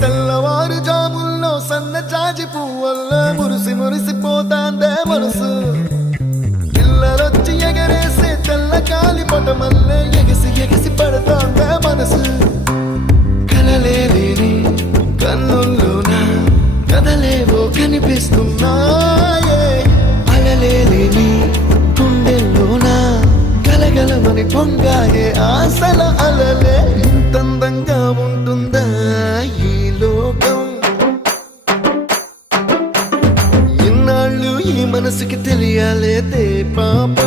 తెల్లవారు జాముల్లో సన్న జాజి పువ్వల్ల మురిసిపోతాందే మనసు పిల్లలొచ్చి ఎగరేసే తెల్ల కాలి పటమల్లే ఎగిసి పడతాందే మనసు కలలేని కన్నుల్లోన కదలేవో కనిపిస్తున్నాయే అలలేని గుండెల్లోన గలగలమని పొంగాయే ఆశల అలలే ఇంతందంగా ఉంటుందా ఈ లోకం ఇన్నాళ్ళు ఈ మనసుకి తెలియాలేదే పాప